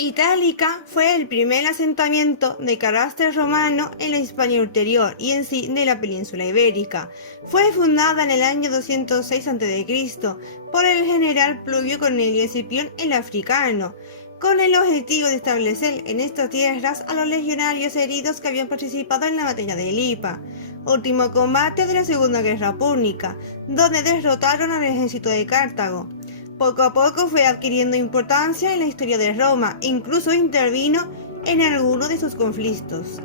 Itálica fue el primer asentamiento de carácter romano en la Hispania ulterior y en sí de la península ibérica. Fue fundada en el año 206 a.C. por el general Pluvio Cornelio Escipión el Africano, con el objetivo de establecer en estas tierras a los legionarios heridos que habían participado en la batalla de Lipa, último combate de la Segunda Guerra Púnica, donde derrotaron al ejército de Cartago. Poco a poco fue adquiriendo importancia en la historia de Roma, incluso intervino en algunos de sus conflictos.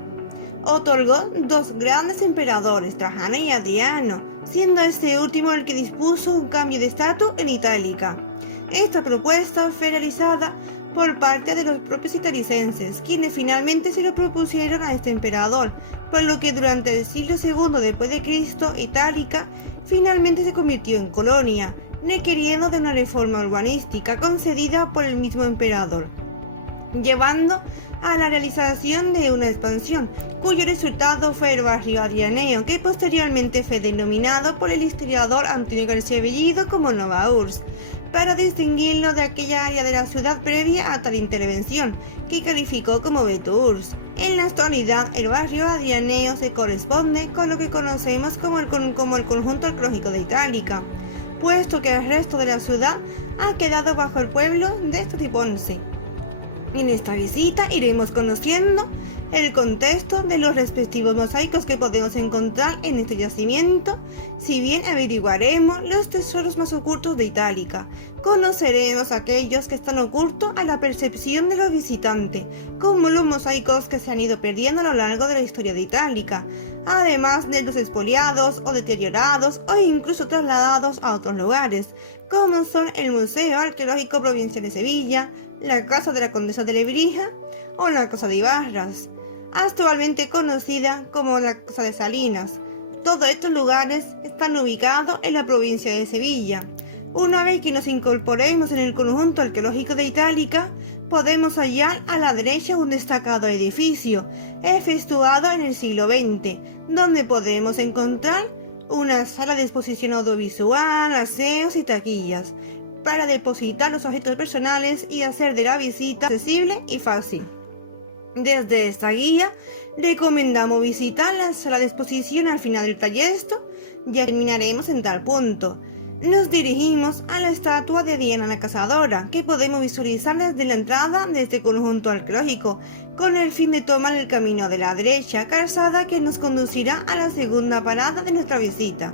Otorgó dos grandes emperadores, Trajano y Adriano, siendo este último el que dispuso un cambio de estatus en Itálica. Esta propuesta fue realizada por parte de los propios italicenses, quienes finalmente se lo propusieron a este emperador, por lo que durante el siglo II después de Cristo, Itálica finalmente se convirtió en colonia, requiriendo de una reforma urbanística concedida por el mismo emperador, llevando a la realización de una expansión, cuyo resultado fue el barrio Adrianeo, que posteriormente fue denominado por el historiador Antonio García Bellido como Nova Urs, para distinguirlo de aquella área de la ciudad previa a tal intervención, que calificó como Veto Urs. En la actualidad, el barrio Adrianeo se corresponde con lo que conocemos como el conjunto arqueológico de Itálica, puesto que el resto de la ciudad ha quedado bajo el pueblo de Statiponce. En esta visita iremos conociendo el contexto de los respectivos mosaicos que podemos encontrar en este yacimiento, si bien averiguaremos los tesoros más ocultos de Itálica. Conoceremos aquellos que están ocultos a la percepción de los visitantes, como los mosaicos que se han ido perdiendo a lo largo de la historia de Itálica, además de los expoliados o deteriorados o incluso trasladados a otros lugares, como son el Museo Arqueológico Provincial de Sevilla, la Casa de la Condesa de Lebrija o la Casa de Ibarras, actualmente conocida como la Casa de Salinas. Todos estos lugares están ubicados en la provincia de Sevilla. Una vez que nos incorporemos en el conjunto arqueológico de Itálica, podemos hallar a la derecha un destacado edificio, efectuado en el siglo XX, donde podemos encontrar una sala de exposición audiovisual, aseos y taquillas, para depositar los objetos personales y hacer de la visita accesible y fácil. Desde esta guía, recomendamos visitar la sala de exposición al final del trayecto. Ya terminaremos en tal punto. Nos dirigimos a la estatua de Diana la Cazadora, que podemos visualizar desde la entrada de este conjunto arqueológico, con el fin de tomar el camino de la derecha, calzada que nos conducirá a la segunda parada de nuestra visita.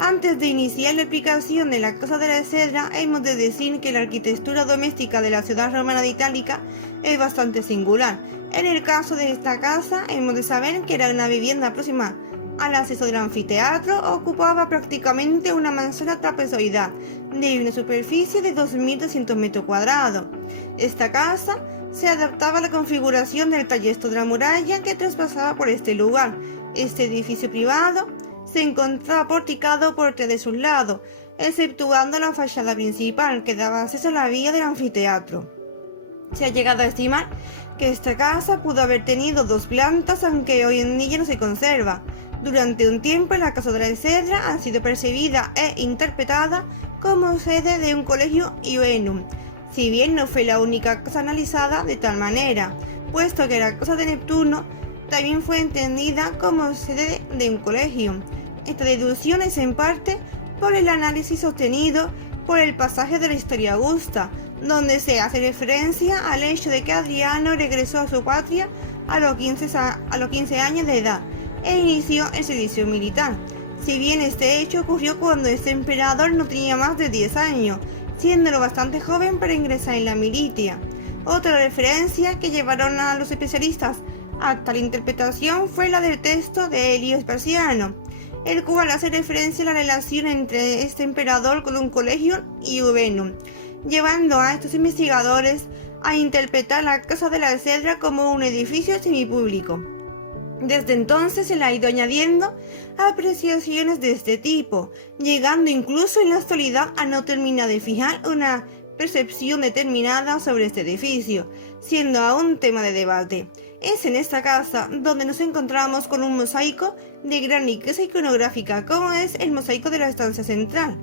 Antes de iniciar la explicación de la Casa de la Cedra, hemos de decir que la arquitectura doméstica de la ciudad romana de Itálica es bastante singular. En el caso de esta casa, hemos de saber que era una vivienda próxima al acceso del anfiteatro, ocupaba prácticamente una manzana trapezoidal de una superficie de 2.200 metros cuadrados. Esta casa se adaptaba a la configuración del trayecto de la muralla que traspasaba por este lugar. Este edificio privado se encontraba porticado por tres de sus lados, exceptuando la fachada principal que daba acceso a la vía del anfiteatro. Se ha llegado a estimar que esta casa pudo haber tenido dos plantas, aunque hoy en día no se conserva. Durante un tiempo la Casa de la Cedra ha sido percibida e interpretada como sede de un colegio Iuvenum, si bien no fue la única casa analizada de tal manera, puesto que la Casa de Neptuno también fue entendida como sede de un colegio. Esta deducción es en parte por el análisis sostenido por el pasaje de la Historia Augusta, donde se hace referencia al hecho de que Adriano regresó a su patria a los 15 años de edad e inició el servicio militar. Si bien este hecho ocurrió cuando este emperador no tenía más de 10 años, siéndolo bastante joven para ingresar en la milicia. Otra referencia que llevaron a los especialistas a tal interpretación fue la del texto de Helio Esparciano, el cual hace referencia a la relación entre este emperador con un colegio Iuvenum, llevando a estos investigadores a interpretar la Casa de la Cedra como un edificio semipúblico. Desde entonces se le ha ido añadiendo apreciaciones de este tipo, llegando incluso en la actualidad a no terminar de fijar una percepción determinada sobre este edificio, siendo aún tema de debate. Es en esta casa donde nos encontramos con un mosaico de gran riqueza iconográfica, como es el mosaico de la estancia central.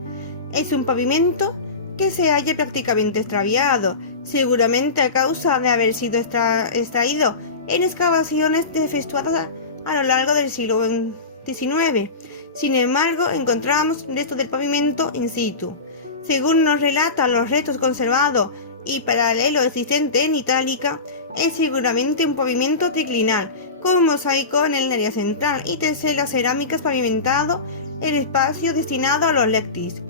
Es un pavimento que se halla prácticamente extraviado, seguramente a causa de haber sido extraído en excavaciones efectuadas a lo largo del siglo XIX. Sin embargo, encontramos restos del pavimento in situ. Según nos relatan los restos conservados y paralelo existente en Itálica, es seguramente un pavimento triclinal, con un mosaico en el área central y teselas cerámicas pavimentado el espacio destinado a los lectis.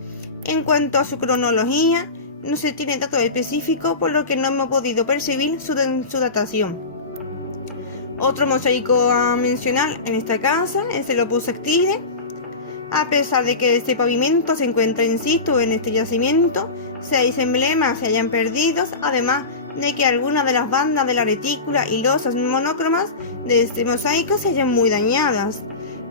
En cuanto a su cronología, no se tiene datos específicos, por lo que no hemos podido percibir su datación. Otro mosaico a mencionar en esta casa es el Opus Sectile. A pesar de que este pavimento se encuentra in situ en este yacimiento, 6 emblemas se hayan perdido, además de que algunas de las bandas de la retícula y losas monócromas de este mosaico se hallan muy dañadas.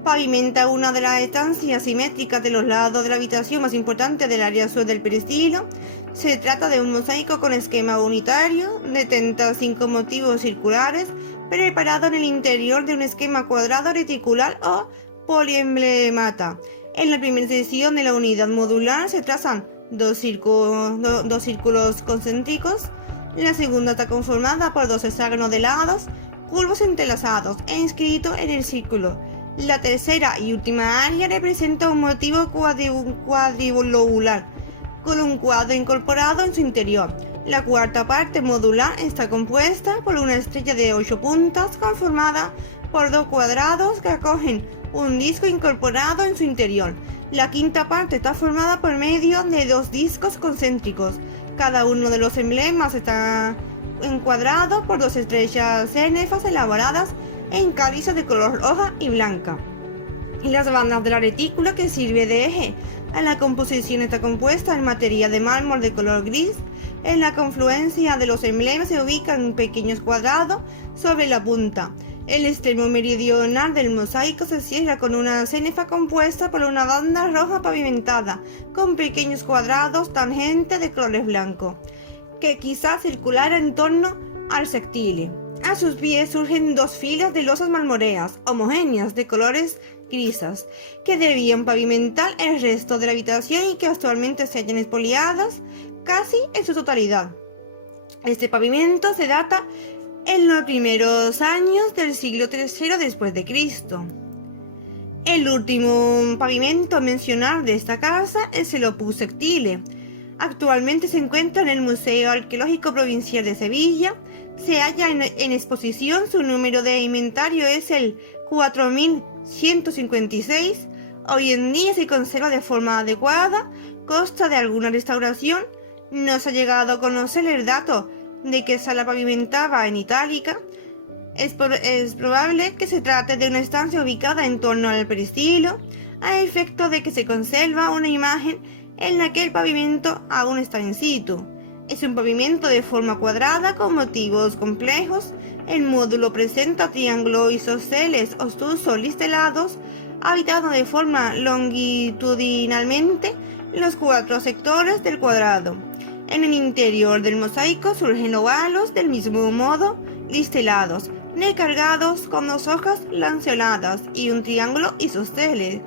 Pavimenta una de las estancias simétricas de los lados de la habitación más importante del área sur del peristilo. Se trata de un mosaico con esquema unitario de 35 motivos circulares preparado en el interior de un esquema cuadrado reticular o poliemblemata. En la primera sección de la unidad modular se trazan dos círculos concéntricos. La segunda está conformada por 2 hexágonos de lados, curvos entrelazados e inscritos en el círculo. La tercera y última área representa un motivo cuadrilobular, con un cuadro incorporado en su interior. La cuarta parte modular está compuesta por una estrella de 8 puntas conformada por 2 cuadrados que acogen un disco incorporado en su interior. La quinta parte está formada por medio de 2 discos concéntricos. Cada uno de los emblemas está encuadrado por 2 estrellas cénefas elaboradas en calizas de color roja y blanca. Y las bandas de la retícula, que sirve de eje a la composición, está compuesta en materia de mármol de color gris. En la confluencia de los emblemas se ubican pequeños cuadrados sobre la punta. El extremo meridional del mosaico se cierra con una cenefa compuesta por una banda roja pavimentada, con pequeños cuadrados tangentes de colores blancos, que quizás circulara en torno al sectile. A sus pies surgen 2 filas de losas marmoreas, homogéneas, de colores grises, que debían pavimentar el resto de la habitación y que actualmente se hallan expoliadas casi en su totalidad. Este pavimento se data en los primeros años del siglo III después de Cristo. El último pavimento a mencionar de esta casa es el Opus Sectile. Actualmente se encuentra en el Museo Arqueológico Provincial de Sevilla. Se halla en exposición, su número de inventario es el 4156. Hoy en día se conserva de forma adecuada, consta de alguna restauración. No se ha llegado a conocer el dato de que se la pavimentaba en Itálica. Es probable que se trate de una estancia ubicada en torno al peristilo, a efecto de que se conserva una imagen en la que el pavimento aún está in situ. Es un pavimento de forma cuadrada con motivos complejos. El módulo presenta triángulos isósceles obtusos listelados, habitando de forma longitudinalmente los 4 sectores del cuadrado. En el interior del mosaico surgen óvalos del mismo modo, listelados, recargados con 2 hojas lanceoladas y un triángulo isósceles.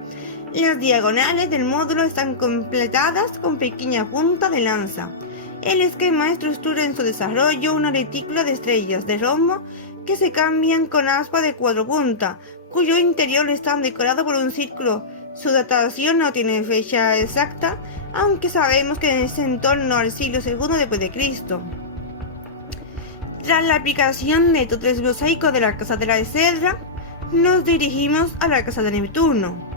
Las diagonales del módulo están completadas con pequeña punta de lanza. El esquema estructura en su desarrollo una retícula de estrellas de rombo que se cambian con aspa de 4 puntas, cuyo interior está decorado por un círculo. Su datación no tiene fecha exacta, aunque sabemos que es en torno al siglo II después de Cristo. Tras la aplicación de estos 3 mosaicos de la casa de la Exedra, nos dirigimos a la casa de Neptuno,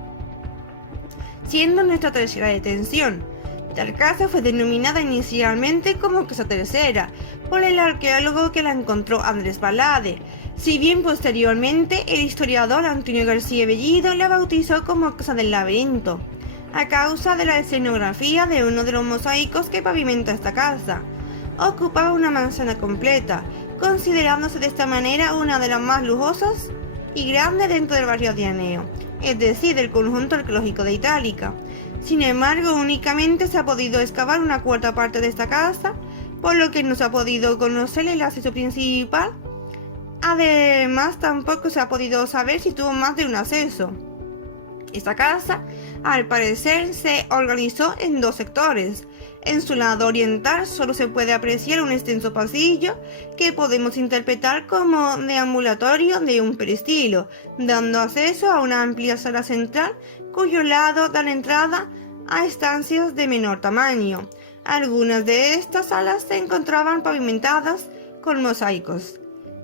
siendo nuestra tercera detención. Tal casa fue denominada inicialmente como Casa Tercera por el arqueólogo que la encontró, Andrés Balade, si bien posteriormente el historiador Antonio García Bellido la bautizó como Casa del Laberinto, a causa de la escenografía de uno de los mosaicos que pavimenta esta casa. Ocupaba una manzana completa, considerándose de esta manera una de las más lujosas y grandes dentro del barrio adianeo, es decir, del conjunto arqueológico de Itálica. Sin embargo, únicamente se ha podido excavar una cuarta parte de esta casa, por lo que no se ha podido conocer el acceso principal. Además, tampoco se ha podido saber si tuvo más de un acceso. Esta casa, al parecer, se organizó en 2 sectores. En su lado oriental solo se puede apreciar un extenso pasillo que podemos interpretar como deambulatorio de un peristilo, dando acceso a una amplia sala central cuyo lado dan entrada a estancias de menor tamaño. Algunas de estas salas se encontraban pavimentadas con mosaicos.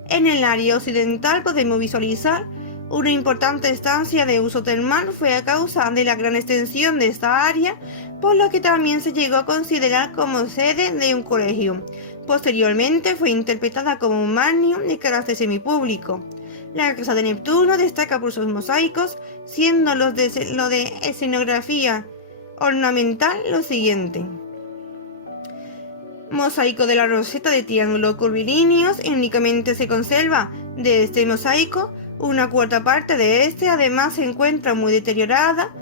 En el área occidental podemos visualizar una importante estancia de uso termal. Fue a causa de la gran extensión de esta área, por lo que también se llegó a considerar como sede de un colegio. Posteriormente fue interpretada como un baño de carácter semipúblico. La casa de Neptuno destaca por sus mosaicos, siendo lo de escenografía ornamental lo siguiente: mosaico de la roseta de triángulos curvilíneos, y únicamente se conserva de este mosaico una cuarta parte de este. Además se encuentra muy deteriorada.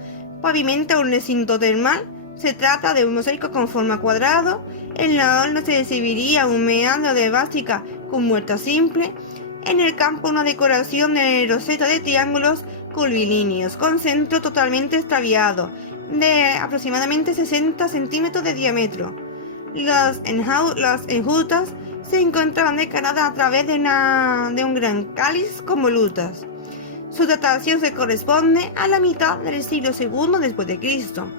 Pavimenta un recinto termal. Se trata de un mosaico con forma cuadrado. En la horna se exhibiría un meandro de vástica con muerta simple. En el campo una decoración de roseta de triángulos curvilíneos con centro totalmente extraviado, de aproximadamente 60 centímetros de diámetro. Las enjutas se encontraban decoradas a través de un gran cáliz con volutas. Su datación se corresponde a la mitad del siglo II después de Cristo.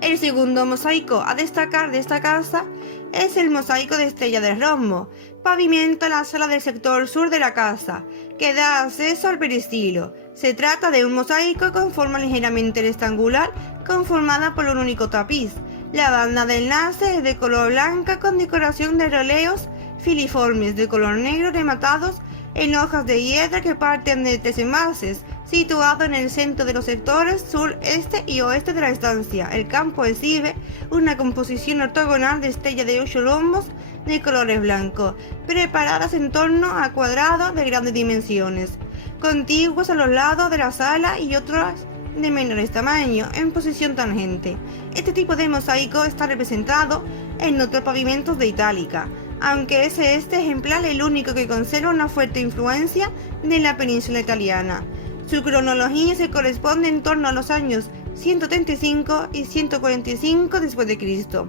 El segundo mosaico a destacar de esta casa es el mosaico de Estrella del Rombo. Pavimenta la sala del sector sur de la casa, que da acceso al peristilo. Se trata de un mosaico con forma ligeramente rectangular, conformada por un único tapiz. La banda de enlace es de color blanca con decoración de roleos filiformes de color negro rematados en hojas de hiedra que parten de tres envases, situado en el centro de los sectores sur, este y oeste de la estancia. El campo exhibe una composición ortogonal de estrella de 8 rombos de colores blancos, preparadas en torno a cuadrados de grandes dimensiones, contiguos a los lados de la sala y otros de menores tamaño, en posición tangente. Este tipo de mosaico está representado en otros pavimentos de Itálica, aunque es este ejemplar el único que conserva una fuerte influencia de la península italiana. Su cronología se corresponde en torno a los años 135 y 145 después de Cristo.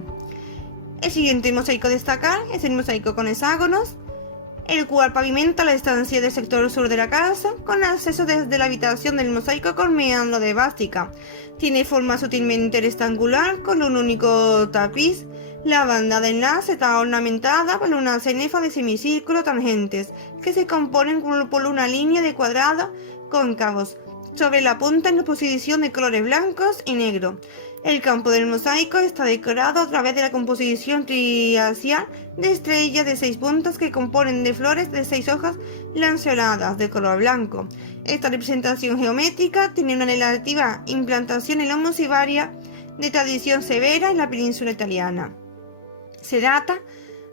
El siguiente mosaico a destacar es el mosaico con hexágonos, el cual pavimenta la estancia del sector sur de la casa, con acceso desde la habitación del mosaico con meandro de vástica. Tiene forma sutilmente rectangular con un único tapiz. La banda de enlace está ornamentada por una cenefa de semicírculos tangentes que se componen por una línea de cuadrados cóncavos sobre la punta en posición de colores blancos y negro. El campo del mosaico está decorado a través de la composición triaxial de estrellas de 6 puntas que componen de flores de 6 hojas lanceoladas de color blanco. Esta representación geométrica tiene una relativa implantación en la musivaria de tradición severa en la península italiana. Se data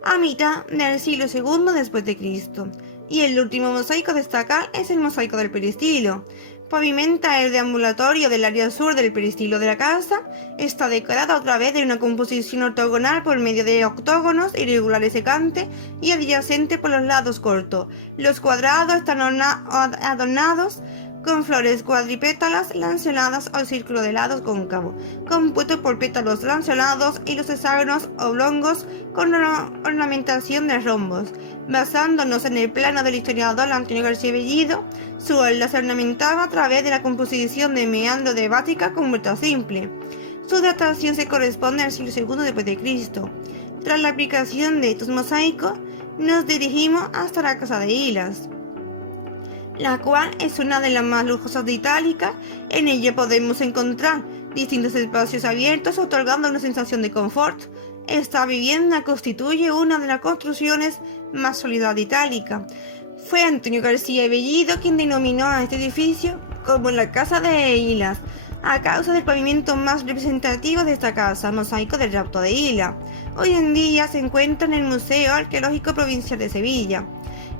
a mitad del siglo II después de Cristo. Y el último mosaico a destacar es el mosaico del peristilo. Pavimenta el deambulatorio del área sur del peristilo de la casa. Está decorado a través de una composición ortogonal por medio de octógonos irregulares secantes y adyacentes por los lados cortos. Los cuadrados están adornados con flores cuadripétalas lanceoladas o círculo de lados cóncavo, compuesto por pétalos lanceolados, y los hexágonos oblongos con una ornamentación de rombos. Basándonos en el plano del historiador Antonio García Bellido, su orla se ornamentaba a través de la composición de meandro de vástica con vuelta simple. Su datación se corresponde al siglo II después de Cristo. Tras la aplicación de estos mosaicos, nos dirigimos hasta la casa de Hilas, la cual es una de las más lujosas de Itálica. En ella podemos encontrar distintos espacios abiertos, otorgando una sensación de confort. Esta vivienda constituye una de las construcciones más sólidas de Itálica. Fue Antonio García Bellido quien denominó a este edificio como la Casa de Hilas, a causa del pavimento más representativo de esta casa, mosaico del rapto de Hila. Hoy en día se encuentra en el Museo Arqueológico Provincial de Sevilla.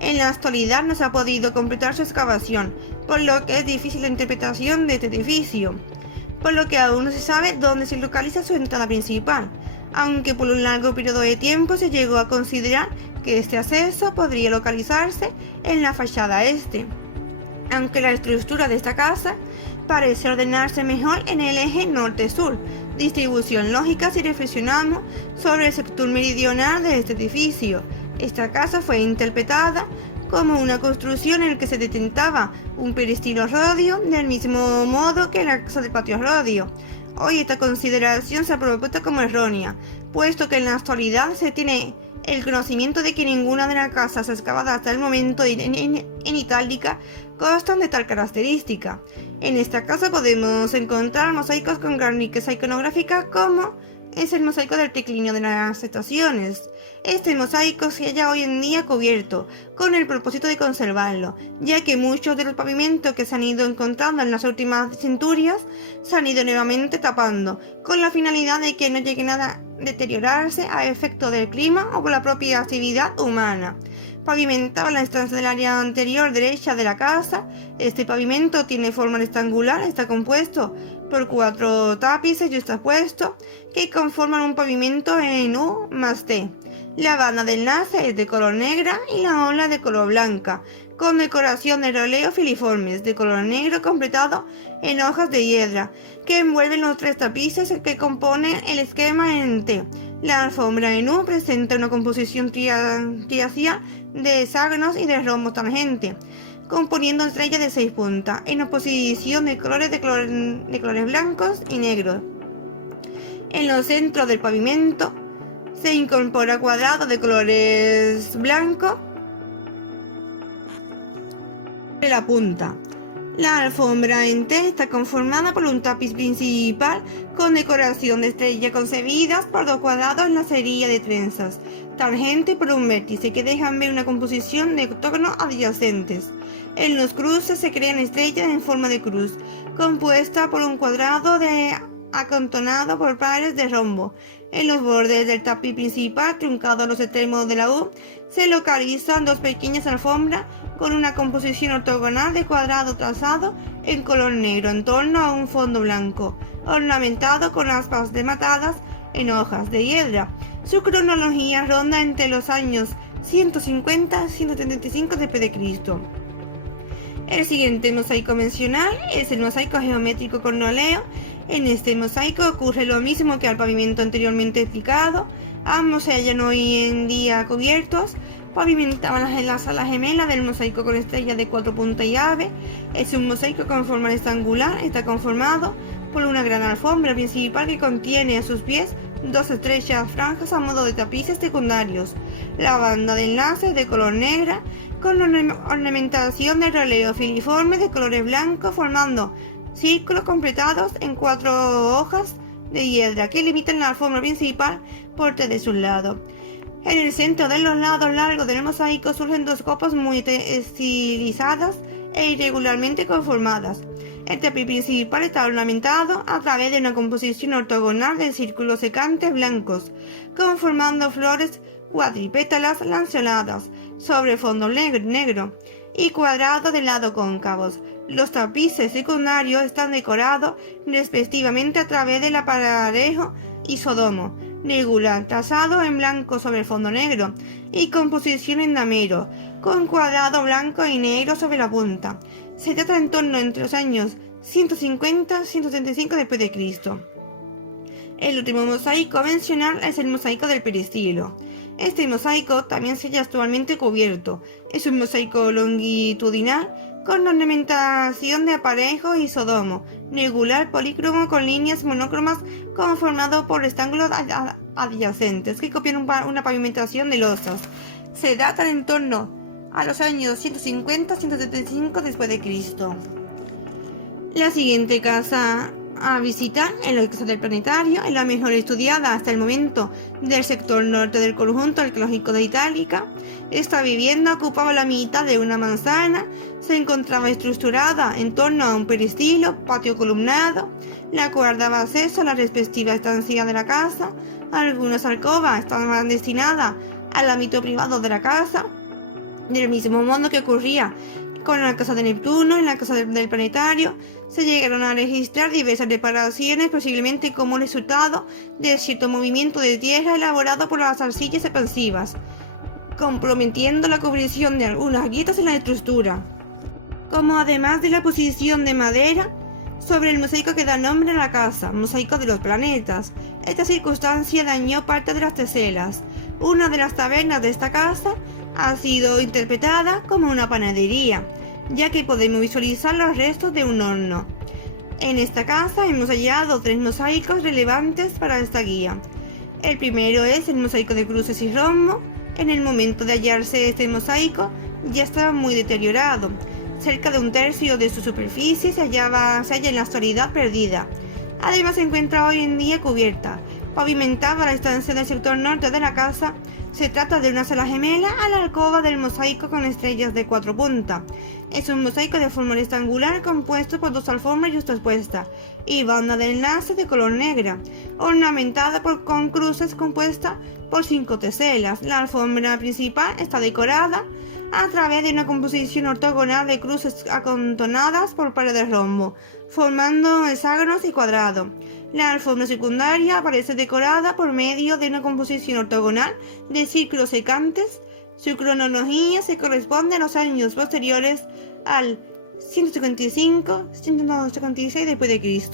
En la actualidad no se ha podido completar su excavación, por lo que es difícil la interpretación de este edificio, por lo que aún no se sabe dónde se localiza su entrada principal, aunque por un largo periodo de tiempo se llegó a considerar que este acceso podría localizarse en la fachada este. Aunque la estructura de esta casa parece ordenarse mejor en el eje norte-sur, distribución lógica si reflexionamos sobre el sector meridional de este edificio. Esta casa fue interpretada como una construcción en la que se detentaba un peristilo rodio, del mismo modo que la casa de patio rodio. Hoy esta consideración se ha propuesto como errónea, puesto que en la actualidad se tiene el conocimiento de que ninguna de las casas excavadas hasta el momento en itálica constan de tal característica. En esta casa podemos encontrar mosaicos con gran riqueza iconográfica, como es el mosaico del declinio de las estaciones. Este mosaico se halla hoy en día cubierto, con el propósito de conservarlo, ya que muchos de los pavimentos que se han ido encontrando en las últimas centurias se han ido nuevamente tapando, con la finalidad de que no llegue nada a deteriorarse a efecto del clima o por la propia actividad humana. Pavimentaba la estancia del área anterior derecha de la casa. Este pavimento tiene forma rectangular, está compuesto por 4 tapices yuxtapuestos que conforman un pavimento en U más T. La banda de enlace es de color negra y la ola de color blanca, con decoración de roleos filiformes de color negro completado en hojas de hiedra, que envuelven los 3 tapices que componen el esquema en T. La alfombra en U presenta una composición triacial de hexágonos y de rombos tangentes, componiendo estrellas de 6 puntas, en oposición de colores blancos y negros. En los centros del pavimento se incorpora cuadrado de colores blancos de la punta. La alfombra en T está conformada por un tapiz principal con decoración de estrellas concebidas por 2 cuadrados en lacería de trenzas, tangente por un vértice que dejan ver una composición de octógonos adyacentes. En los cruces se crean estrellas en forma de cruz, compuesta por un cuadrado acantonado por pares de rombo. En los bordes del tapiz principal, truncado a los extremos de la U, se localizan 2 pequeñas alfombras con una composición ortogonal de cuadrado trazado en color negro en torno a un fondo blanco, ornamentado con aspas dematadas en hojas de hiedra. Su cronología ronda entre los años 150 y 175 d.C. El siguiente mosaico mencional es el mosaico geométrico con óleo. En este mosaico ocurre lo mismo que al pavimento anteriormente explicado. Ambos se hallan hoy en día cubiertos. Pavimentaban la sala gemela del mosaico con estrellas de 4 puntas y ave. Es un mosaico con forma rectangular. Está conformado por una gran alfombra principal que contiene a sus pies 2 estrechas franjas a modo de tapices secundarios. La banda de enlace es de color negra, con ornamentación de roleo filiforme de colores blancos, formando círculos completados en 4 hojas de hiedra que limitan la alfombra principal por 3 de sus lados. En el centro de los lados largos del mosaico surgen 2 copas muy estilizadas e irregularmente conformadas. El tapiz principal está ornamentado a través de una composición ortogonal de círculos secantes blancos, conformando flores cuadripétalas lanceoladas sobre fondo negro y cuadrados de lado cóncavos. Los tapices secundarios están decorados respectivamente a través del aparejo isodomo regular trazado en blanco sobre el fondo negro y composición en damero con cuadrado blanco y negro sobre la punta. Se trata en torno entre los años 150 y 175 d.C. El último mosaico a mencionar es el mosaico del peristilo. Este mosaico también se halla actualmente cubierto. Es un mosaico longitudinal con ornamentación de aparejo isodomo regular polícromo con líneas monócromas conformado por rectángulos adyacentes que copian una pavimentación de losas. Se datan en torno a los años 150-175 d.C. La siguiente casa a visitar es la casa del Planetario, es la mejor estudiada hasta el momento del sector norte del conjunto arqueológico de Itálica. Esta vivienda ocupaba la mitad de una manzana, se encontraba estructurada en torno a un peristilo, patio columnado, la cual daba acceso a la respectiva estancia de la casa. Algunas alcobas estaban destinadas al ámbito privado de la casa, del mismo modo que ocurría con la casa de Neptuno. En la casa del Planetario se llegaron a registrar diversas reparaciones, posiblemente como resultado de cierto movimiento de tierra elaborado por las arcillas expansivas, comprometiendo la cubrición de algunas grietas en la estructura. Como además de la posición de madera sobre el mosaico que da nombre a la casa, mosaico de los planetas. Esta circunstancia dañó parte de las teselas. Una de las tabernas de esta casa ha sido interpretada como una panadería, ya que podemos visualizar los restos de un horno. En esta casa hemos hallado 3 mosaicos relevantes para esta guía. El primero es el mosaico de cruces y rombo. En el momento de hallarse este mosaico ya estaba muy deteriorado. Cerca de 1/3 de su superficie se halla en la actualidad perdida. Además se encuentra hoy en día cubierta. Pavimentada la estancia del sector norte de la casa, se trata de una sala gemela a la alcoba del mosaico con estrellas de 4 puntas. Es un mosaico de forma rectangular compuesto por 2 alfombras justapuestas y banda de enlace de color negra, ornamentada con cruces compuestas por 5 teselas. La alfombra principal está decorada a través de una composición ortogonal de cruces acontonadas por pares de rombo, formando hexágonos y cuadrados. La alfombra secundaria aparece decorada por medio de una composición ortogonal de círculos secantes. Su cronología se corresponde a los años posteriores al 155-156 d.C.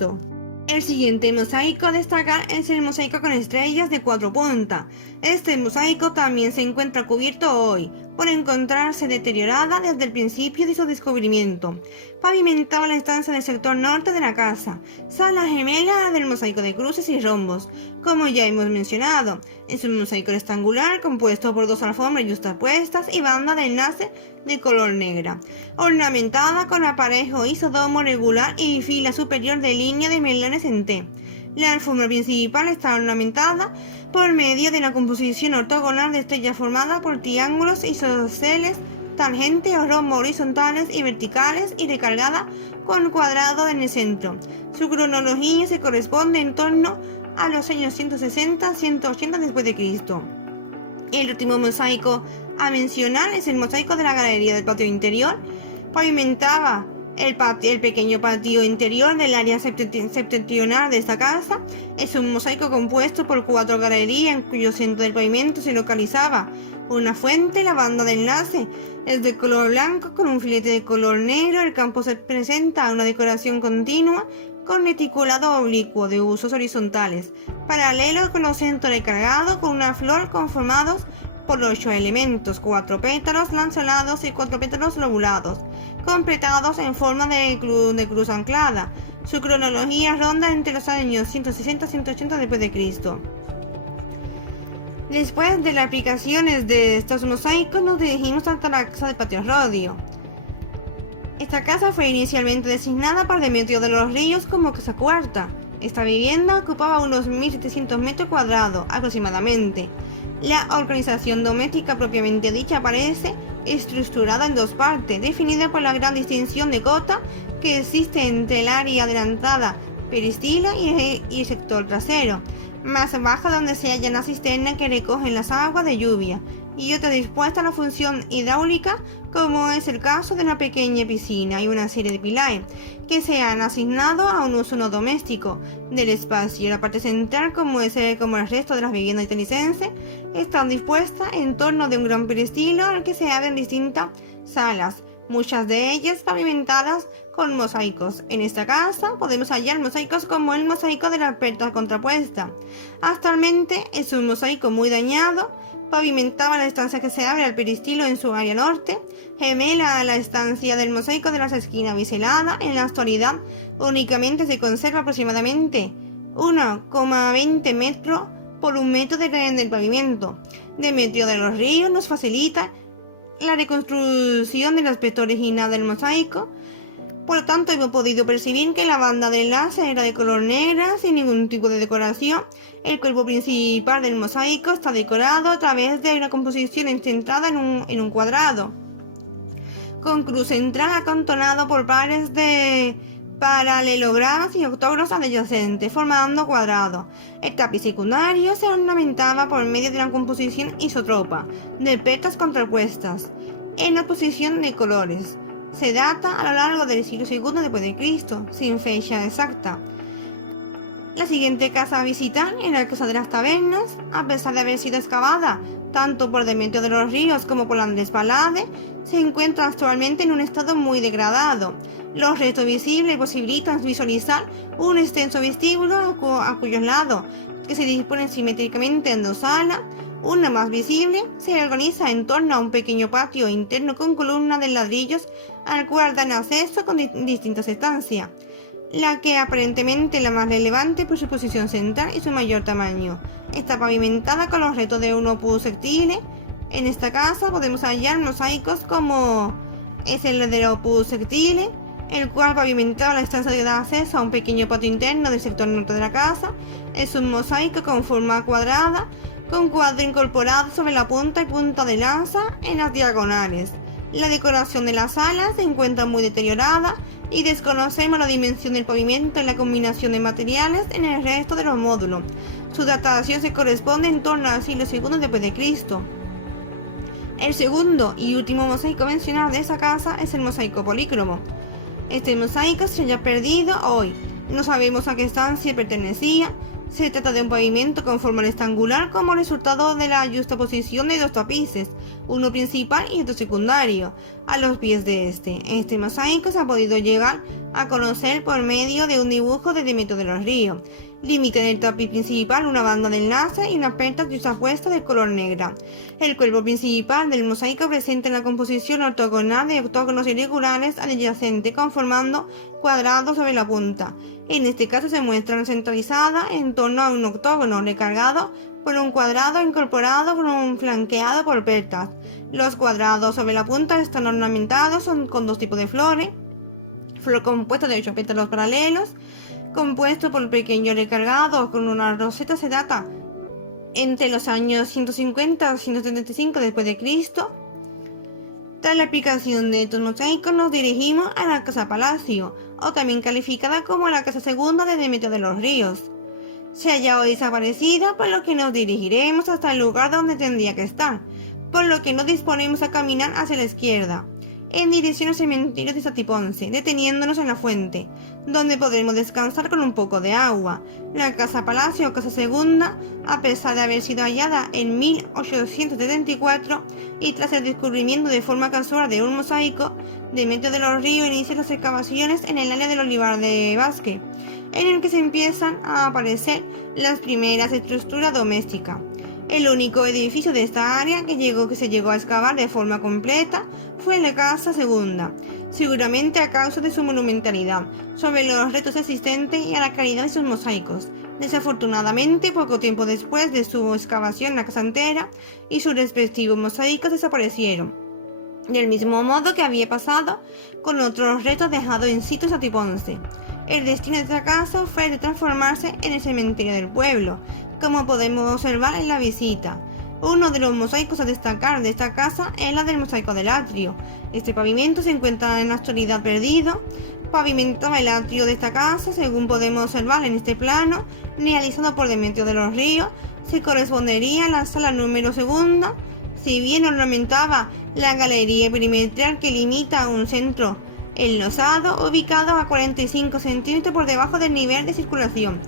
El siguiente mosaico a destacar es el mosaico con estrellas de 4 puntas. Este mosaico también se encuentra cubierto hoy, por encontrarse deteriorada desde el principio de su descubrimiento. Pavimentaba la estancia del sector norte de la casa, sala gemela del mosaico de cruces y rombos. Como ya hemos mencionado, es un mosaico rectangular compuesto por 2 alfombras justapuestas y banda de enlace de color negra, ornamentada con aparejo isodomo regular y fila superior de línea de melones en T. La alfombra principal está ornamentada por medio de una composición ortogonal de estrellas formada por triángulos isósceles, tangentes o rombos horizontales y verticales y recargada con cuadrado en el centro. Su cronología se corresponde en torno a los años 160-180 d.C. El último mosaico a mencionar es el mosaico de la galería del patio interior. Pavimentaba el pequeño patio interior del área septentrional de esta casa. Es un mosaico compuesto por 4 galerías en cuyo centro del pavimento se localizaba una fuente. La banda de enlace es de color blanco con un filete de color negro. El campo se presenta una decoración continua con reticulado oblicuo de usos horizontales, paralelo con los centros recargados con una flor conformados por 8 elementos, 4 pétalos lanceolados y 4 pétalos lobulados, completados en forma de cruz anclada. Su cronología ronda entre los años 160 y 180 d.C. Después de las aplicaciones de estos mosaicos, nos dirigimos hasta la casa de Patio Rodio. Esta casa fue inicialmente designada por Demetrio de los Ríos como casa cuarta. Esta vivienda ocupaba unos 1.700 metros cuadrados aproximadamente. La organización doméstica propiamente dicha aparece estructurada en 2 partes, definida por la gran distinción de cota que existe entre el área de la entrada peristilo y el sector trasero, más baja donde se halla una cisterna que recoge las aguas de lluvia y otra dispuesta a la función hidráulica, como es el caso de una pequeña piscina y una serie de pilares que se han asignado a un uso no doméstico del espacio. La parte central, como el resto de las viviendas italicenses, están dispuestas en torno de un gran peristilo al que se abren distintas salas, muchas de ellas pavimentadas con mosaicos. En esta casa podemos hallar mosaicos como el mosaico de la puerta contrapuesta. Actualmente es un mosaico muy dañado. Pavimentaba la estancia que se abre al peristilo en su área norte, gemela a la estancia del mosaico de las esquinas biselada. En la actualidad únicamente se conserva aproximadamente 1,20 metros por 1 metro del pavimento. Demetrio de los Ríos nos facilita la reconstrucción del aspecto original del mosaico. Por lo tanto, hemos podido percibir que la banda de enlace era de color negra, sin ningún tipo de decoración. El cuerpo principal del mosaico está decorado a través de una composición centrada en un cuadrado, con cruz central acantonado por pares de paralelogramas y octógonos adyacentes, formando cuadrados. El tapiz secundario se ornamentaba por medio de una composición isotropa de petas contrapuestas en una posición de colores. Se data a lo largo del siglo II d.C., sin fecha exacta. La siguiente casa a visitar es la Casa de las Tabernas. A pesar de haber sido excavada tanto por Demetrio de los Ríos como por Andrés Palade, se encuentra actualmente en un estado muy degradado. Los restos visibles posibilitan visualizar un extenso vestíbulo a cuyos lados, que se disponen simétricamente en dos salas. Una más visible se organiza en torno a un pequeño patio interno con columnas de ladrillos al cual dan acceso con distintas estancias. La que aparentemente la más relevante por su posición central y su mayor tamaño. Está pavimentada con los restos de un opus sectile. En esta casa podemos hallar mosaicos como es el del opus sectile, el cual pavimentaba la estancia que da acceso a un pequeño patio interno del sector norte de la casa. Es un mosaico con forma cuadrada, con cuadro incorporado sobre la punta y punta de lanza en las diagonales. La decoración de la sala se encuentra muy deteriorada y desconocemos la dimensión del pavimento y la combinación de materiales en el resto de los módulos. Su datación se corresponde en torno al siglo II después de Cristo. El segundo y último mosaico mencionado de esa casa es el mosaico polícromo. Este mosaico se halla perdido hoy. No sabemos a qué estancia pertenecía. Se trata de un pavimento con forma rectangular como resultado de la justaposición de dos tapices, uno principal y otro secundario, a los pies de este. Este mosaico se ha podido llegar a conocer por medio de un dibujo de Demetrio de los Ríos. Limita en el tapiz principal una banda de enlace y una percha justapuesta de color negra. El cuerpo principal del mosaico presenta la composición ortogonal de octógonos irregulares adyacentes conformando cuadrados sobre la punta. En este caso se muestra centralizada en torno a un octógono recargado por un cuadrado incorporado por un flanqueado por perchas. Los cuadrados sobre la punta están ornamentados con dos tipos de flores, flor compuesta de 8 pétalos paralelos, compuesto por pequeños recargados con una roseta. Se data entre los años 150 a 175 después de Cristo. Tras la aplicación de estos mosaicos nos dirigimos a la Casa Palacio, o también calificada como la Casa Segunda de Demetrio de los Ríos. Se halla hoy desaparecida, por lo que nos dirigiremos hasta el lugar donde tendría que estar, por lo que no disponemos a caminar hacia la izquierda, en dirección al cementerio de Satiponce, deteniéndonos en la fuente, donde podremos descansar con un poco de agua. La Casa Palacio o Casa Segunda, a pesar de haber sido hallada en 1874 y tras el descubrimiento de forma casual de un mosaico, Demetrio de los Ríos inicia las excavaciones en el área del Olivar de Vázquez, en el que se empiezan a aparecer las primeras estructuras domésticas. El único edificio de esta área que se llegó a excavar de forma completa fue la Casa Segunda, seguramente a causa de su monumentalidad sobre los restos existentes y a la calidad de sus mosaicos. Desafortunadamente, poco tiempo después de su excavación, la casa entera y sus respectivos mosaicos desaparecieron, del mismo modo que había pasado con otros restos dejados en sitios a Satiponce. El destino de esta casa fue de transformarse en el cementerio del pueblo, como podemos observar en la visita. Uno de los mosaicos a destacar de esta casa es la del mosaico del atrio. Este pavimento se encuentra en la actualidad perdido. Pavimentaba el atrio de esta casa, según podemos observar en este plano, realizado por Demetrio de los Ríos, se correspondería a la sala número segunda, si bien ornamentaba la galería perimetral que limita a un centro enlosado ubicado a 45 centímetros por debajo del nivel de circulación.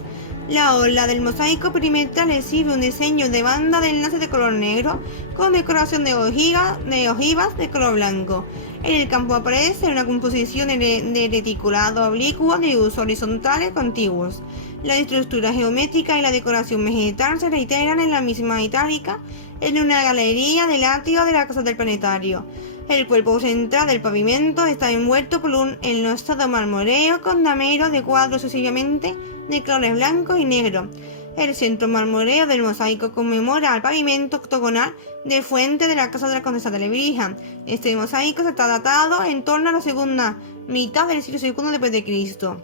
La orla del mosaico perimetral exhibe un diseño de banda de enlace de color negro con decoración de ojivas de color blanco. En el campo aparece una composición de reticulado oblicuo de usos horizontales contiguos. La estructura geométrica y la decoración vegetal se reiteran en la misma itálica en una galería del atrio de la Casa del Planetario. El cuerpo central del pavimento está envuelto por un enlosado marmoreo con dameros de cuadros sucesivamente de colores blanco y negro. El centro marmoreo del mosaico conmemora al pavimento octogonal de fuente de la casa de la Condesa de Lebrija. Este mosaico está datado en torno a la segunda mitad del siglo II después de Cristo.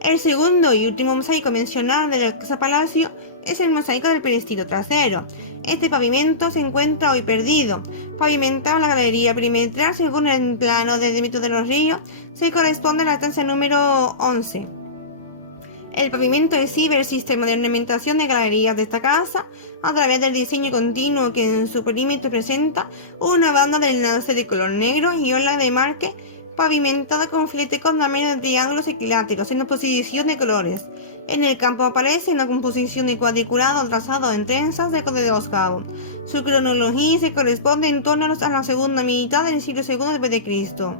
El segundo y último mosaico mencionado de la Casa Palacio es el mosaico del peristilo trasero. Este pavimento se encuentra hoy perdido. Pavimentado en la galería perimetral según el plano de Demetrio de los Ríos, se corresponde a la estancia número 11. El pavimento exhibe el sistema de ornamentación de galerías de esta casa a través del diseño continuo que en su perímetro presenta una banda de enlace de color negro y orla de marque pavimentada con filete con dameros de triángulos equiláteros en oposición de colores. En el campo aparece una composición de cuadriculado trazado en trenzas de 2 cabos. Su cronología se corresponde en torno a la segunda mitad del siglo II después de Cristo.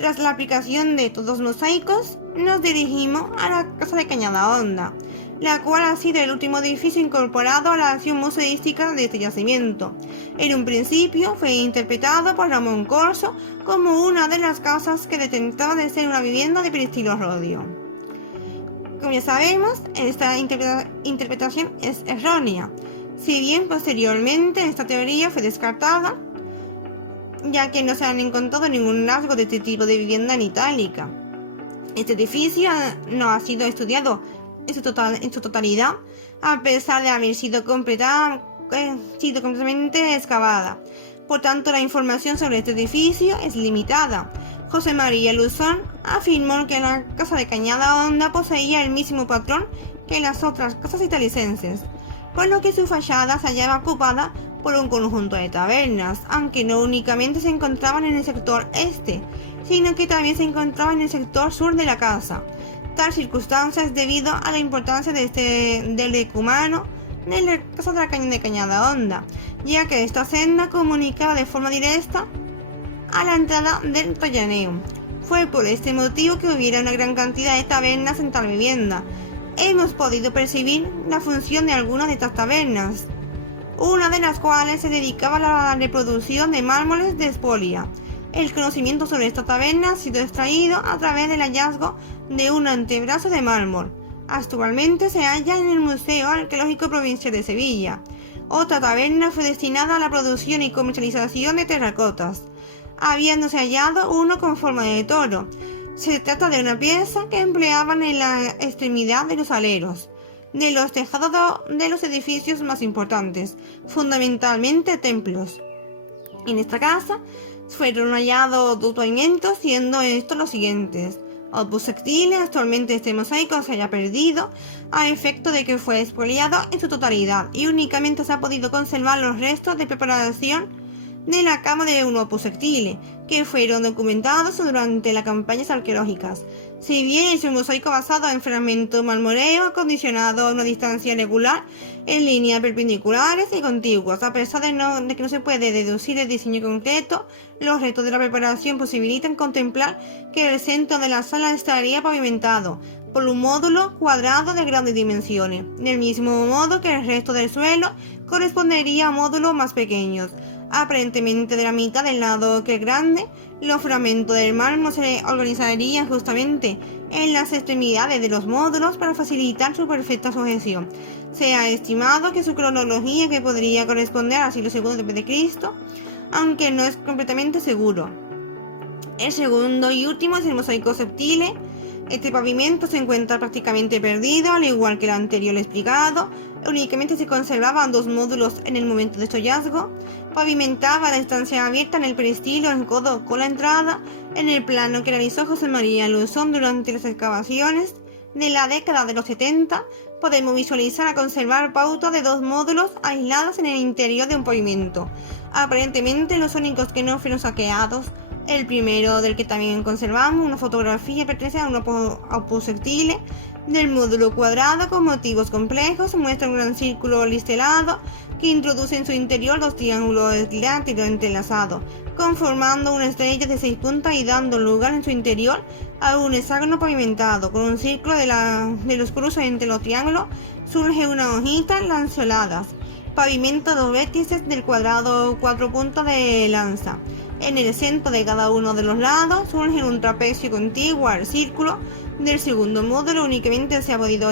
Tras la aplicación de estos dos mosaicos, nos dirigimos a la Casa de Cañada-Honda, la cual ha sido el último edificio incorporado a la acción museística de este yacimiento. En un principio fue interpretado por Ramón Corso como una de las casas que detentaba de ser una vivienda de Pristilo Rodio. Como ya sabemos, esta interpretación es errónea, si bien posteriormente esta teoría fue descartada, ya que no se han encontrado ningún rasgo de este tipo de vivienda en itálica. Este edificio no ha sido estudiado en su totalidad, a pesar de haber sido completamente excavada. Por tanto, la información sobre este edificio es limitada. José María Luzón afirmó que la Casa de Cañada-Honda poseía el mismo patrón que las otras casas italicenses, por lo que su fachada se hallaba ocupada por un conjunto de tabernas, aunque no únicamente se encontraban en el sector este, sino que también se encontraban en el sector sur de la casa. Tal circunstancia es debido a la importancia del decumano de la Casa de Cañada-Honda, ya que esta senda comunicaba de forma directa a la entrada del Toyaneo. Fue por este motivo que hubiera una gran cantidad de tabernas en tal vivienda. Hemos podido percibir la función de algunas de estas tabernas, una de las cuales se dedicaba a la reproducción de mármoles de Espolia. El conocimiento sobre esta taberna ha sido extraído a través del hallazgo de un antebrazo de mármol. Actualmente se halla en el Museo Arqueológico Provincial de Sevilla. Otra taberna fue destinada a la producción y comercialización de terracotas, habiéndose hallado uno con forma de toro. Se trata de una pieza que empleaban en la extremidad de los aleros de los tejados de los edificios más importantes, fundamentalmente templos. En esta casa fueron hallados dos pavimentos, siendo estos los siguientes: Opus Sectile. Actualmente este mosaico se haya perdido a efecto de que fue expoliado en su totalidad y únicamente se ha podido conservar los restos de preparación de la cama de un Opus Sectile, que fueron documentados durante las campañas arqueológicas. Si bien es un mosaico basado en fragmentos marmóreos acondicionados a una distancia regular en líneas perpendiculares y contiguas, a pesar de que no se puede deducir el diseño concreto, los restos de la preparación posibilitan contemplar que el centro de la sala estaría pavimentado por un módulo cuadrado de grandes dimensiones, del mismo modo que el resto del suelo correspondería a módulos más pequeños, aparentemente de la mitad del lado que el grande. Los fragmentos del mármol se organizarían justamente en las extremidades de los módulos para facilitar su perfecta sujeción. Se ha estimado que su cronología que podría corresponder al siglo II d.C., aunque no es completamente seguro. El segundo y último es el mosaico Sectile. Este pavimento se encuentra prácticamente perdido, al igual que el anterior explicado. Únicamente se conservaban dos módulos en el momento de su hallazgo. Pavimentaba la estancia abierta en el peristilo en codo con la entrada. En el plano que realizó José María Luzón durante las excavaciones de la década de los 70, podemos visualizar a conservar pautas de dos módulos aislados en el interior de un pavimento. Aparentemente los únicos que no fueron saqueados. El primero, del que también conservamos una fotografía, pertenece a un Opus Sectile del módulo cuadrado con motivos complejos. Muestra un gran círculo listelado que introduce en su interior dos triángulos equiláteros entrelazados, conformando una estrella de 6 puntas y dando lugar en su interior a un hexágono pavimentado. Con un círculo de los cruces entre los triángulos surge una hojita lanceoladas. Pavimenta dos vértices del cuadrado 4 puntas de lanza. En el centro de cada uno de los lados surge un trapecio contiguo al círculo del segundo módulo. Únicamente se ha podido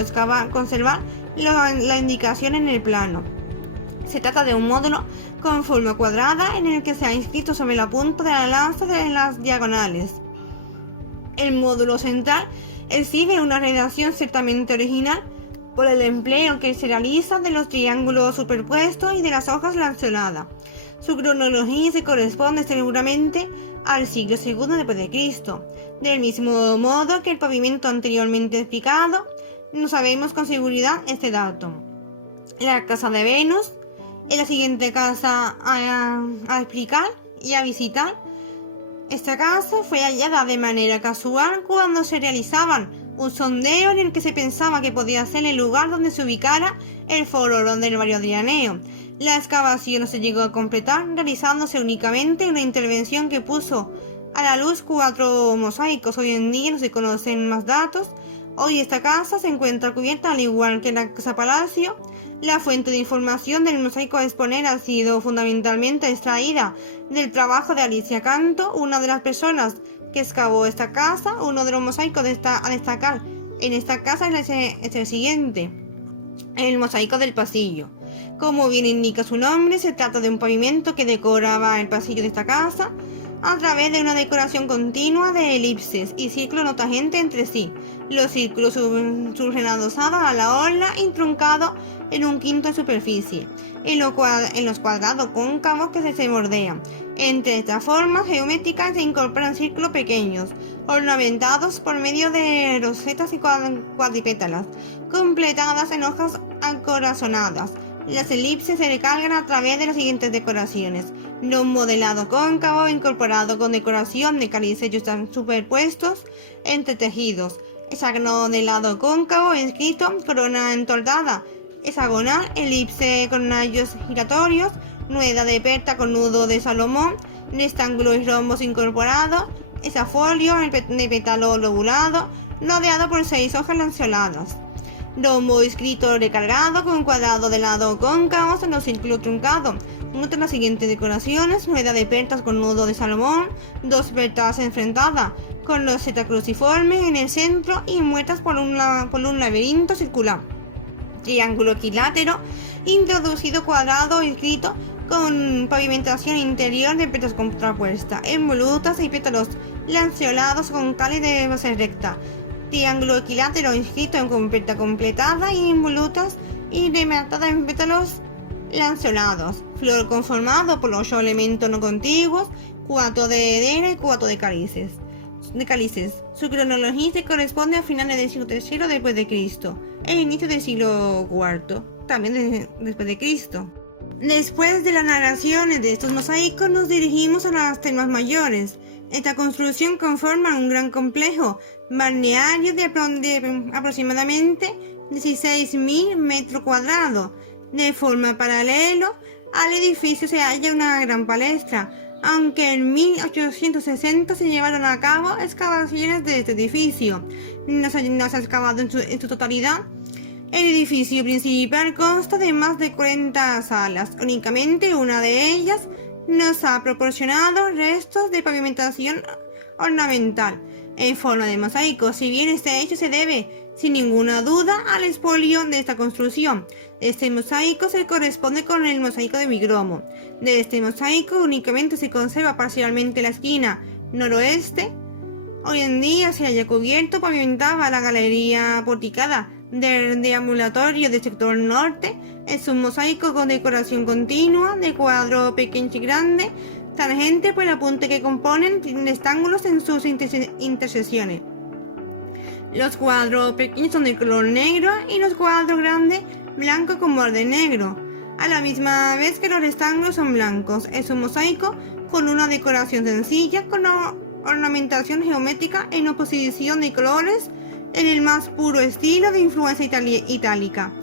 conservar la indicación en el plano. Se trata de un módulo con forma cuadrada en el que se ha inscrito sobre la punta de la lanza de las diagonales. El módulo central exhibe una redacción ciertamente original por el empleo que se realiza de los triángulos superpuestos y de las hojas lanceoladas. Su cronología se corresponde seguramente al siglo II d.C. Del mismo modo que el pavimento anteriormente explicado, no sabemos con seguridad este dato. La casa de Venus es la siguiente casa a explicar y a visitar. Esta casa fue hallada de manera casual cuando se realizaban un sondeo en el que se pensaba que podía ser el lugar donde se ubicara el foro del barrio Adrianeo. La excavación no se llegó a completar, realizándose únicamente una intervención que puso a la luz 4 mosaicos. Hoy en día no se conocen más datos. Hoy esta casa se encuentra cubierta al igual que la casa palacio. La fuente de información del mosaico a exponer ha sido fundamentalmente extraída del trabajo de Alicia Canto, una de las personas que excavó esta casa. Uno de los mosaicos a destacar en esta casa es el siguiente, el mosaico del pasillo. Como bien indica su nombre, se trata de un pavimento que decoraba el pasillo de esta casa a través de una decoración continua de elipses y círculos no tangentes entre sí. Los círculos surgen adosados a la orla y truncados en un quinto de superficie, en los cuadrados cóncavos que se bordean. Entre estas formas geométricas se incorporan círculos pequeños, ornamentados por medio de rosetas y cuadripétalas, completadas en hojas acorazonadas. Las elipses se recargan a través de las siguientes decoraciones: un modelado cóncavo incorporado con decoración de cálices superpuestos entre tejidos, hexágono de lado cóncavo inscrito, corona entortada, hexagonal, elipse con anillos giratorios, rueda de perta con nudo de Salomón, rectángulo y rombos incorporados, hexafolio de pétalo lobulado, rodeado por 6 hojas lanceoladas. Rombo escrito recargado con cuadrado de lado cóncavos en los círculos truncados. Nota las siguientes decoraciones: rueda de pertas con nudo de Salomón, 2 pertas enfrentadas con roseta cruciforme en el centro y envueltas por un laberinto circular. Triángulo equilátero introducido cuadrado inscrito con pavimentación interior de pertas contrapuestas, envolutas y pétalos lanceolados con cáliz de base recta. Triángulo equilátero inscrito con perta completada y involutas y rematada en pétalos lanceolados. Flor conformado por 8 elementos no contiguos, 4 de hedera y 4 de cálices. Su cronología se corresponde a finales del siglo III después de Cristo e inicio del siglo IV, también después de Cristo. Después de las narraciones de estos mosaicos nos dirigimos a las termas mayores. Esta construcción conforma un gran complejo balneario de aproximadamente 16.000 metros cuadrados. De forma paralela al edificio se halla una gran palestra, aunque en 1860 se llevaron a cabo excavaciones de este edificio. No se ha excavado en su totalidad. El edificio principal consta de más de 40 salas. Únicamente una de ellas nos ha proporcionado restos de pavimentación ornamental en forma de mosaico, si bien este hecho se debe, sin ninguna duda, al expolio de esta construcción. Este mosaico se corresponde con el mosaico de Bigromo. De este mosaico únicamente se conserva parcialmente la esquina noroeste. Hoy en día se halla cubierto, pavimentada la galería porticada del deambulatorio del sector norte. Es un mosaico con decoración continua, de cuadro pequeño y grande, tangente por el apunte que componen rectángulos en sus intersecciones. Los cuadros pequeños son de color negro y los cuadros grandes blanco con borde negro, a la misma vez que los rectángulos son blancos. Es un mosaico con una decoración sencilla, con ornamentación geométrica en oposición de colores en el más puro estilo de influencia itálica.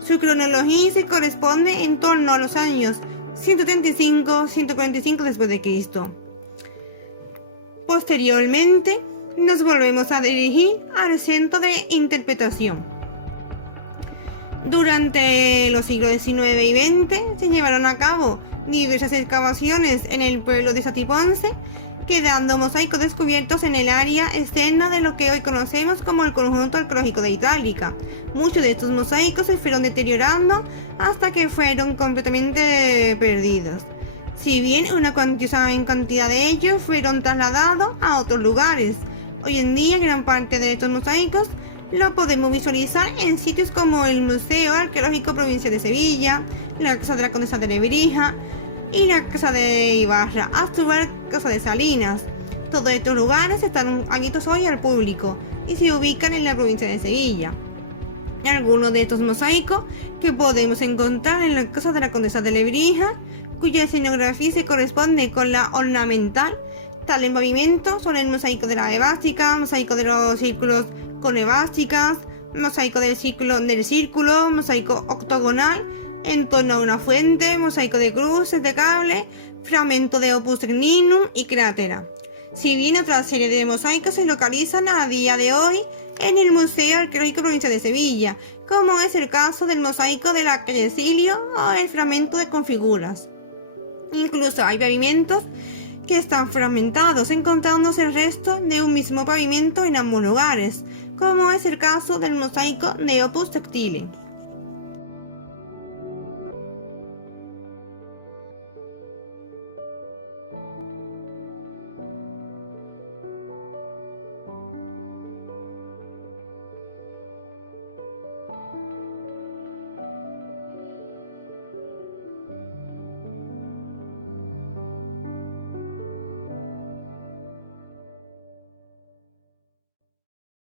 Su cronología se corresponde en torno a los años 135-145 después de Cristo. Posteriormente, nos volvemos a dirigir al centro de interpretación. Durante los siglos XIX y XX se llevaron a cabo diversas excavaciones en el pueblo de Satiponce, quedando mosaicos descubiertos en el área externa de lo que hoy conocemos como el conjunto arqueológico de Itálica. Muchos de estos mosaicos se fueron deteriorando hasta que fueron completamente perdidos. Si bien una cuantiosa cantidad de ellos fueron trasladados a otros lugares, hoy en día gran parte de estos mosaicos lo podemos visualizar en sitios como el Museo Arqueológico Provincial de Sevilla, la Casa de la Condesa de Lebrija y la Casa de Ibarra, Astúbar, Casa de Salinas. Todos estos lugares están abiertos hoy al público y se ubican en la provincia de Sevilla. Algunos de estos mosaicos que podemos encontrar en la Casa de la Condesa de Lebrija, cuya escenografía se corresponde con la ornamental, tal en pavimento son el mosaico de la esvástica, mosaico de los círculos con esvásticas, mosaico del círculo, mosaico octogonal en torno a una fuente, mosaico de cruces de cable, fragmento de opus techninum y crátera. Si bien otra serie de mosaicos se localizan a día de hoy en el Museo Arqueológico Provincial de Sevilla, como es el caso del mosaico de la calle Silio o el fragmento de Configuras. Incluso hay pavimentos que están fragmentados, encontrándose el resto de un mismo pavimento en ambos lugares, como es el caso del mosaico de Opus Textile.